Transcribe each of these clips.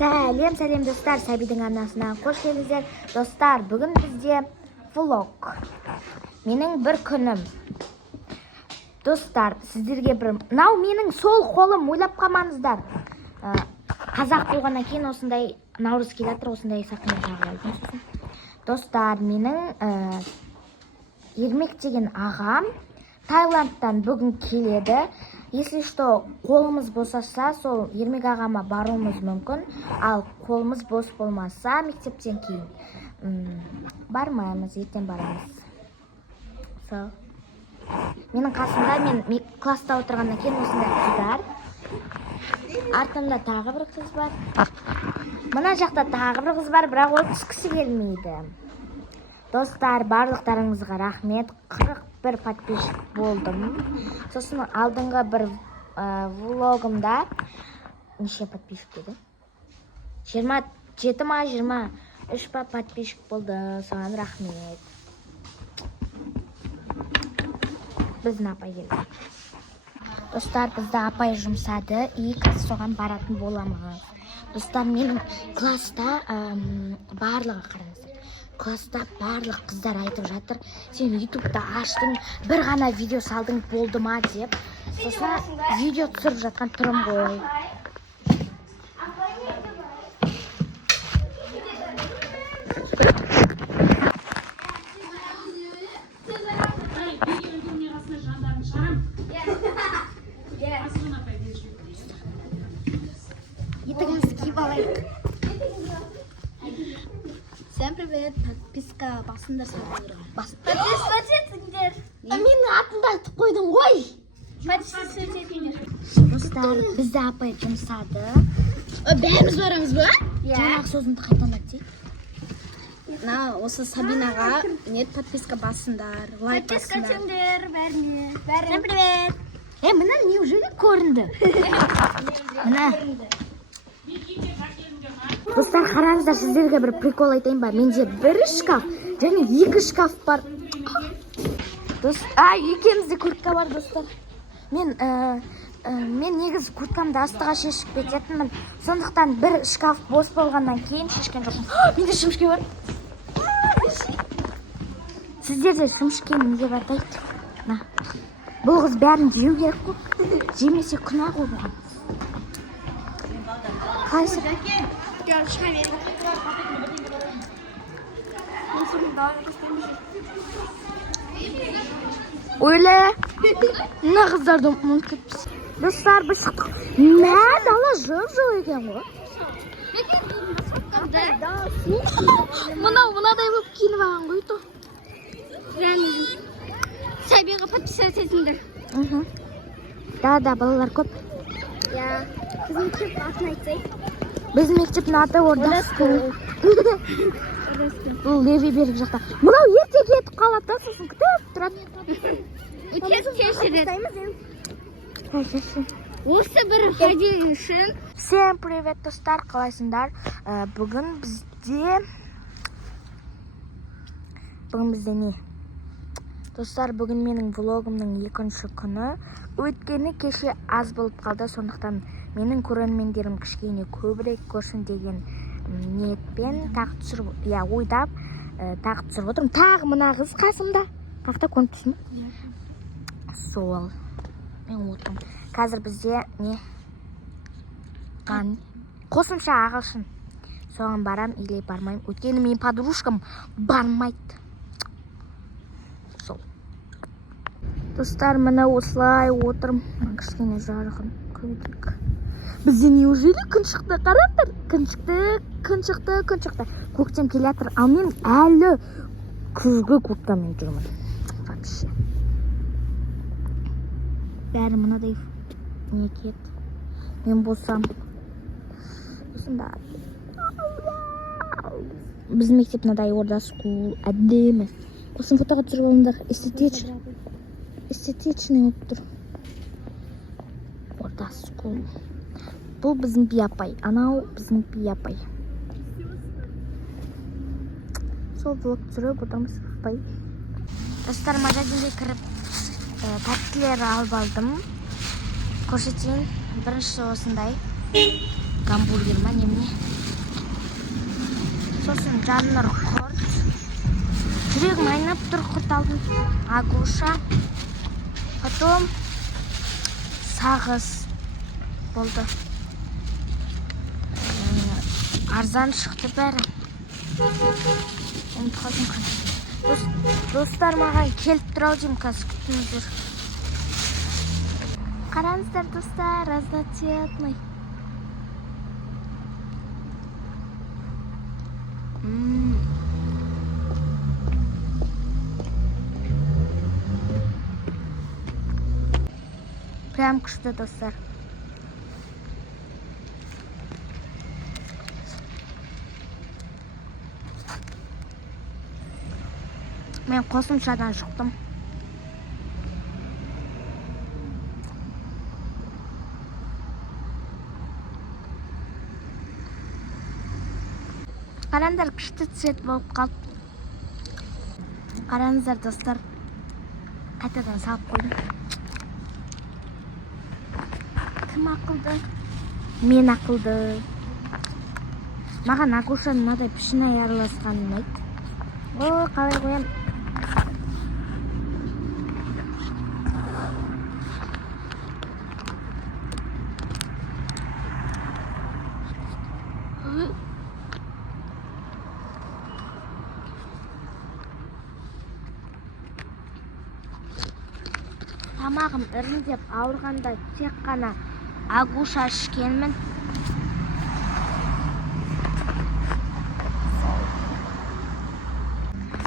Сәлем достар, Сәбидің анасынан қош келдіңіздер. Достар, бүгін бізде влог. Менің бір күнім. Достар, сіздерге мынау менің сол қолым, ойлап қалмаңыздар. Қазақ болғаннан кейін осындай наурыз келе жатыр, осындай сақина тағып алдым. Достар, менің Ермек деген ағам Таиландтан бүгін келеді. Если что, қолымыз босаса, сол Ермек ағама баруымыз мүмкін, ал қолымыз бос болмаса, мектептен кейін бармаймыз, ертең барамыз. Менің қасымда, мен класста отырғаннан кейін осындай қыздар. Артымда тағы бір қыз бар. Мына жақта тағы бір қыз бар, бірақ ол түскісі келмейді. Достар, барлықтарыңызға рахмет. 41 подписчик болдым. Сосын алдыңғы бір влогымда неше подписчик еді? 27 ма, 23 па подписчик болды. Соған рахмет. Біздің апай келді. Достар, бізді апай жұмсады, и қазір соған баратын боламыз. Достар, менің класста барлығы қараңыздар. Класста барлық қыздар айтып жатыр, сен ютубта аштың, бір ғана видео салдың болды ма деп. Сосын видео түсіріп жатқан түрім ғой. Етігімізді киіп алайық. Всем привет, подписка басында сатылыр. Подписывайтесь етіңдер. Менің атымды айтып қойдым ғой. Подписывайтесь етіңдер. Достар, бізді апай жұмсады. Бәріміз барамыз ба? Жаңағы сөзімді қайтан айтсай. Осы Сабинаға нет подписка басындар, лайк басындар. Подписка етіңдер бәріне. Всем привет. Мына неужели көрінді? Мына. Достар, қараңыздар, сіздерге бір прикол айтайын ба? Менде бір шкаф, және 2 шкаф бар. Екеумізде куртка бар, достар. Мен негізі курткамды астыға шешіп кететінмін. Сондықтан бір шкаф бос болғаннан кейін шешкен жоқпын. Менде шымшке бар. Сіздерде шымшке неге бар дейді? Бұл қыз бәрін жеу керек қой. Жемесе күнә ғой бұған. Қайсы? Ойле, мына қыздарды ұмытып кетпіз. Достар, біз шықтық. Мә, дала жып-жыл екен ғой. Мынадай болып киініп алған ғой то. Сәбиға подписывать етіңдер. Да, балалар көп. Біздің мектеп атын айтсай. Біздің мектептің аты Орда скул. Бұл Леви берік жақта. Мынау ерте кетіп қалады, сосын күтіп тұрады. Осы бір хәдия үшін. Всем привет, достар, қалайсыңдар? Бүгін бізде не? Достар, бүгін менің влогымның 2-ші күні. Өйткені кеше аз болып қалды, сондықтан менің көрермендерім кішкене көбірек көрсін деген ниетпен ойдап тағы түсіріп отырмын. Тағы мына қыз қасымда. Қақта көріп тұрсың ба? Сол. Мен отырмын. Қазір бізде не? Қосымша ағылшын. Соған барам или бармайым. Өйткені мен подружкам бармайды. Сол. Достар, мына осылай отырым. Кішкене жарығын көйдік. Бізде неужели күн шықты? Қараңдар. Күн шықты. Көктем келе жатыр. Ал мен әлі күзгі курткамен жүрмін. Вообще. Бәрі мынадай не кет. Мен болсам. Осында. Біздің мектеп мынадай Орда скул. Әдемі. Осыны фотоға түсіріп алыңдар. Эстетичный болып тұр. Орда скул. Бұл біздің биапай. Анау біздің биапай. Сол влог түсіріп отырмыз апай. Достар, магазинге кіріп тәттілер алып алдым. Көрсетейін. Бірінші осындай гамбургер ма неме? сосын Жаннұр құрт. Жүрегім айнап тұр, құрт алдым. Агуша. Потом сағыз болды. Арзан шықты бәрі. Ұмыт қалдым қазір. Достар маған келіп тұр ау деймін, қазір күтіңіздер. Қараңыздар достар, разноцветный. Прям күшті достар. Мен қосымшадан шықтым. Қараңыздар, күшті цвет болып қалды. Қараңыздар достар, қайтадан салып қойдым. Кім ақылды? Мен ақылды. Маған Агушаның мынадай пішіне араласқаны ұнайды. О, қалай қоям? Тамағым іріңдеп ауырғанда тек қана Агуша ішкенмін.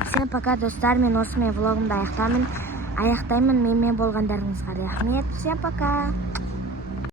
Всем пока достар, мен осымен влогымды аяқтаймын. Менімен болғандарыңызға рахмет. Всем пока.